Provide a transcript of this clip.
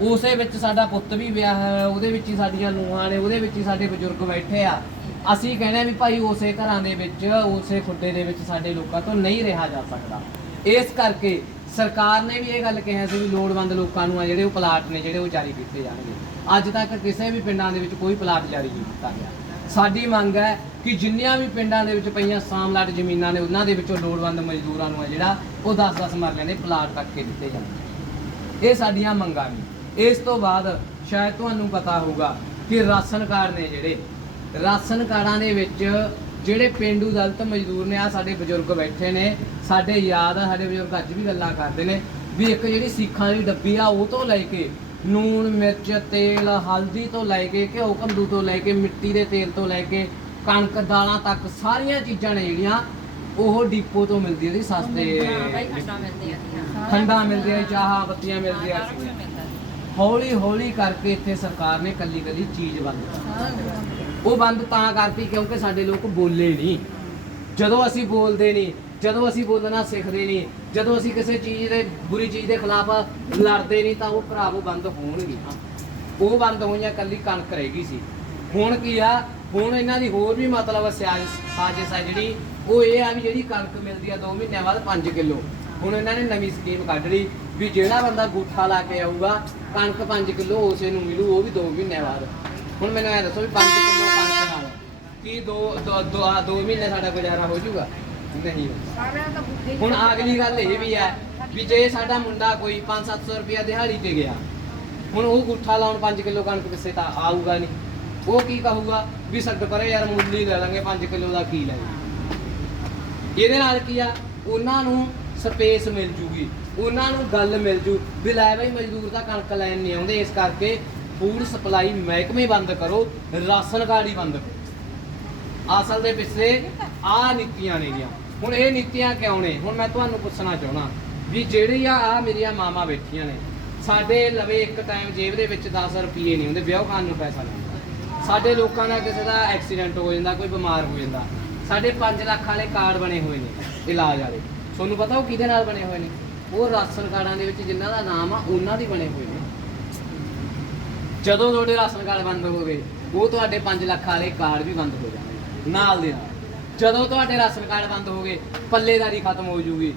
ਉਸੇ ਵਿੱਚ ਸਾਡਾ ਪੁੱਤ ਵੀ ਵਿਆਹ ਹੋਇਆ, ਉਹਦੇ ਵਿੱਚ ਹੀ ਸਾਡੀਆਂ ਨੂੰਹਾਂ ਨੇ, ਉਹਦੇ ਵਿੱਚ ਹੀ ਸਾਡੇ ਬਜ਼ੁਰਗ ਬੈਠੇ ਆ। ਅਸੀਂ ਕਹਿੰਦੇ ਆ ਵੀ ਭਾਈ ਉਸੇ ਘਰਾਂ ਦੇ ਵਿੱਚ, ਉਸੇ ਖੁੱਡੇ ਦੇ ਵਿੱਚ ਸਾਡੇ ਲੋਕਾਂ ਤੋਂ ਨਹੀਂ ਰਿਹਾ ਜਾ ਸਕਦਾ। ਇਸ ਕਰਕੇ ਸਰਕਾਰ ਨੇ ਵੀ ਇਹ ਗੱਲ ਕਿਹਾ ਸੀ ਵੀ ਲੋੜਵੰਦ ਲੋਕਾਂ ਨੂੰ ਆ ਜਿਹੜੇ ਉਹ ਪਲਾਟ ਨੇ, ਜਿਹੜੇ ਉਹ ਜਾਰੀ ਕੀਤੇ ਜਾਣਗੇ। ਅੱਜ ਤੱਕ ਕਿਸੇ ਵੀ ਪਿੰਡਾਂ ਦੇ ਵਿੱਚ ਕੋਈ ਪਲਾਟ ਜਾਰੀ ਨਹੀਂ ਕੀਤਾ ਗਿਆ। ਸਾਡੀ ਮੰਗ ਹੈ ਕਿ ਜਿੰਨੀਆਂ ਵੀ ਪਿੰਡਾਂ ਦੇ ਵਿੱਚ ਪਈਆਂ ਸਾਮਲਾਟ ਜ਼ਮੀਨਾਂ ਨੇ, ਉਹਨਾਂ ਦੇ ਵਿੱਚੋਂ ਲੋੜਵੰਦ ਮਜ਼ਦੂਰਾਂ ਨੂੰ ਆ ਜਿਹੜਾ ਉਹ 10-10 ਮਰਲਿਆਂ ਦੇ ਪਲਾਟ ਤੱਕ ਕੇ ਦਿੱਤੇ ਜਾਣ। ਇਹ ਸਾਡੀਆਂ ਮੰਗਾਂ ਨੇ। ਇਸ ਤੋਂ ਬਾਅਦ ਸ਼ਾਇਦ ਤੁਹਾਨੂੰ ਪਤਾ ਹੋਊਗਾ ਕਿ ਰਾਸ਼ਨ ਕਾਰਡ ਨੇ ਜਿਹੜੇ ਰਾਸ਼ਨ ਕਾਰਡਾਂ ਦੇ ਵਿੱਚ ਜਿਹੜੇ ਪਿੰਡੂ ਦਲਿਤ ਮਜ਼ਦੂਰ ਨੇ ਆ ਸਾਡੇ ਬਜ਼ੁਰਗ ਬੈਠੇ ਨੇ, ਸਾਡੇ ਯਾਦ ਆ, ਸਾਡੇ ਬਜ਼ੁਰਗ ਅੱਜ ਵੀ ਗੱਲਾਂ ਕਰਦੇ ਨੇ, ਵੀ ਇੱਕ ਜਿਹੜੀ ਸਿੱਖਾਂ ਦੀ ਡੱਬੀ ਆ, ਉਹ ਤੋਂ ਲੈ ਕੇ ਨੂਣ ਮਿਰਚ, ਤੇਲ, ਹਲਦੀ ਤੋਂ ਲੈ ਕੇ, ਘਿਓ ਕੰਦੂ ਤੋਂ ਲੈ ਕੇ, ਮਿੱਟੀ ਦੇ ਤੇਲ ਤੋਂ ਲੈ ਕੇ, ਕਣਕ, ਦਾਲਾਂ ਤੱਕ ਸਾਰੀਆਂ ਚੀਜ਼ਾਂ ਨੇ ਜਿਹੜੀਆਂ ਉਹ ਡਿਪੋ ਤੋਂ ਮਿਲਦੀ ਉਹਦੀ ਸਸਤੇ ਠੰਡਾ ਮਿਲਦੀਆਂ ਚਾਹਾਂ ਬੱਤੀਆਂ ਮਿਲਦੀਆਂ ਸੀ। ਹੌਲੀ ਹੌਲੀ ਕਰਕੇ ਇੱਥੇ ਸਰਕਾਰ ਨੇ ਕੱਲੀ ਕੱਲੀ ਚੀਜ਼ ਬੰਦ ਕਰਤੀ ਉਹ ਬੰਦ ਤਾਂ ਕਰਤੀ ਕਿਉਂਕਿ ਸਾਡੇ ਲੋਕ ਬੋਲੇ ਨਹੀਂ ਜਦੋਂ ਅਸੀਂ ਬੋਲਦੇ ਨਹੀਂ ਜਦੋਂ ਅਸੀਂ ਬੋਲਣਾ ਸਿੱਖਦੇ ਨਹੀਂ ਜਦੋਂ ਅਸੀਂ ਕਿਸੇ ਚੀਜ਼ ਦੇ ਬੁਰੀ ਚੀਜ਼ ਦੇ ਖਿਲਾਫ ਲੜਦੇ ਨਹੀਂ ਤਾਂ ਉਹ ਭਰਾਵੋ ਬੰਦ ਹੋਣਗੇ। ਉਹ ਬੰਦ ਹੋਈਆਂ ਕੱਲੀ ਕਣਕ ਰਹੇਗੀ ਸੀ। ਹੁਣ ਕੀ ਆ? ਹੁਣ ਇਹਨਾਂ ਦੀ ਹੋਰ ਵੀ ਮਤਲਬ ਸਾਜ਼ਿਸ਼ ਆ ਜਿਹੜੀ ਉਹ ਇਹ ਆ ਵੀ ਜਿਹੜੀ ਕਣਕ ਮਿਲਦੀ ਆ 2 ਮਹੀਨਿਆਂ ਬਾਅਦ 5 ਕਿਲੋ। ਹੁਣ ਇਹਨਾਂ ਨੇ ਨਵੀਂ ਸਕੀਮ ਕੱਢ ਲਈ ਵੀ ਜਿਹੜਾ ਬੰਦਾ ਗੂਠਾ ਲਾ ਕੇ ਆਊਗਾ ਕਣਕ 5 ਕਿਲੋ ਉਸੇ ਨੂੰ ਮਿਲੂ ਉਹ ਵੀ 2 ਮਹੀਨਿਆਂ ਬਾਅਦ। ਹੁਣ ਮੈਨੂੰ ਇਹ ਦੱਸੋ ਵੀ 5 ਕਿਲੋ ਕਣਕ ਨਾਲ ਕੀ 2 ਦੋ 2 ਮਹੀਨੇ ਸਾਡਾ ਗੁਜ਼ਾਰਾ ਹੋ ਜਾਊਗਾ? ਨਹੀਂ। ਹੁਣ ਅਗਲੀ ਗੱਲ ਇਹ ਵੀ ਹੈ ਵੀ ਜੇ ਸਾਡਾ ਮੁੰਡਾ ਕੋਈ 5-700 ਰੁਪਇਆ ਦਿਹਾੜੀ ਤੇ ਗਿਆ ਹੁਣ ਉਹ ਗੁੱਠਾ ਲਾਉਣ 5 ਕਿਲੋ ਕਣਕ ਪਿੱਛੇ ਤਾਂ ਆਊਗਾ ਨਹੀਂ। ਉਹ ਕੀ ਕਹੂਗਾ ਵੀ ਸੱਦ ਪਰੇ ਯਾਰ ਮੁੱਲ ਹੀ ਲੈ ਲਾਂਗੇ 5 ਕਿਲੋ ਦਾ ਕੀ ਲੈ ਇਹਦੇ ਨਾਲ ਕੀ ਆ? ਉਹਨਾਂ ਨੂੰ ਸਪੇਸ ਮਿਲ ਜੂਗੀ। ਉਹਨਾਂ ਨੂੰ ਗੱਲ ਮਿਲ ਜੂ। ਵੀ ਲੈ ਬਈ, ਮਜ਼ਦੂਰ ਤਾਂ ਕਣਕ ਲੈਣ ਨਹੀਂ ਆਉਂਦੇ। ਇਸ ਕਰਕੇ ਫੂਡ ਸਪਲਾਈ ਮਹਿਕਮੇ ਬੰਦ ਕਰੋ, ਰਾਸ਼ਨ ਕਾਰਡ ਹੀ ਬੰਦ ਕਰੋ। ਅਸਲ ਦੇ ਪਿੱਛੇ ਆ ਨੀਤੀਆਂ ਨੇਗੀਆਂ। ਹੁਣ ਇਹ ਨੀਤੀਆਂ ਕਿਉਂ ਨੇ? ਹੁਣ ਮੈਂ ਤੁਹਾਨੂੰ ਪੁੱਛਣਾ ਚਾਹਣਾ ਵੀ ਜਿਹੜੀ ਆ ਆ ਮੇਰੀਆਂ ਮਾਮਾ ਬੈਠੀਆਂ ਨੇ, ਸਾਡੇ ਲਵੇ ਇੱਕ ਟਾਈਮ ਜੇਬ ਦੇ ਵਿੱਚ 10 ਰੁਪਏ ਨਹੀਂ ਹੁੰਦੇ, ਵਿਆਹ ਖਾਣ ਨੂੰ ਪੈਸਾ ਲੱਗਦਾ ਸਾਡੇ ਲੋਕਾਂ ਦਾ ਕਿਸੇ ਦਾ ਐਕਸੀਡੈਂਟ ਹੋ ਜਾਂਦਾ, ਕੋਈ ਬਿਮਾਰ ਹੋ ਜਾਂਦਾ। ਸਾਡੇ 5 ਲੱਖ ਵਾਲੇ ਕਾਰਡ ਬਣੇ ਹੋਏ ਨੇ, ਇਲਾਜ ਵਾਲੇ। ਤੁਹਾਨੂੰ ਪਤਾ ਉਹ ਕਿਹਦੇ ਨਾਲ ਬਣੇ ਹੋਏ ਨੇ? ਉਹ ਰਾਸ਼ਨ ਕਾਰਡਾਂ ਦੇ ਵਿੱਚ ਜਿਨ੍ਹਾਂ ਦਾ ਨਾਮ ਆ, ਉਹਨਾਂ ਦੀ ਬਣੇ ਹੋਏ ਨੇ। ਜਦੋਂ ਤੁਹਾਡੇ ਰਾਸ਼ਨ ਕਾਰਡ ਬੰਦ ਹੋ ਗਏ ਉਹ ਤੁਹਾਡੇ 5 ਲੱਖ ਵਾਲੇ ਕਾਰਡ ਵੀ ਬੰਦ ਹੋ ਜਾਣਗੇ, ਨਾਲ ਦੇ ਨਾਲ। ਜਦੋਂ ਤੁਹਾਡੇ ਰਾਸ਼ਨ ਕਾਰਡ ਬੰਦ ਹੋ ਗਏ ਪੱਲੇਦਾਰੀ ਖਤਮ ਹੋ ਜੂਗੀ।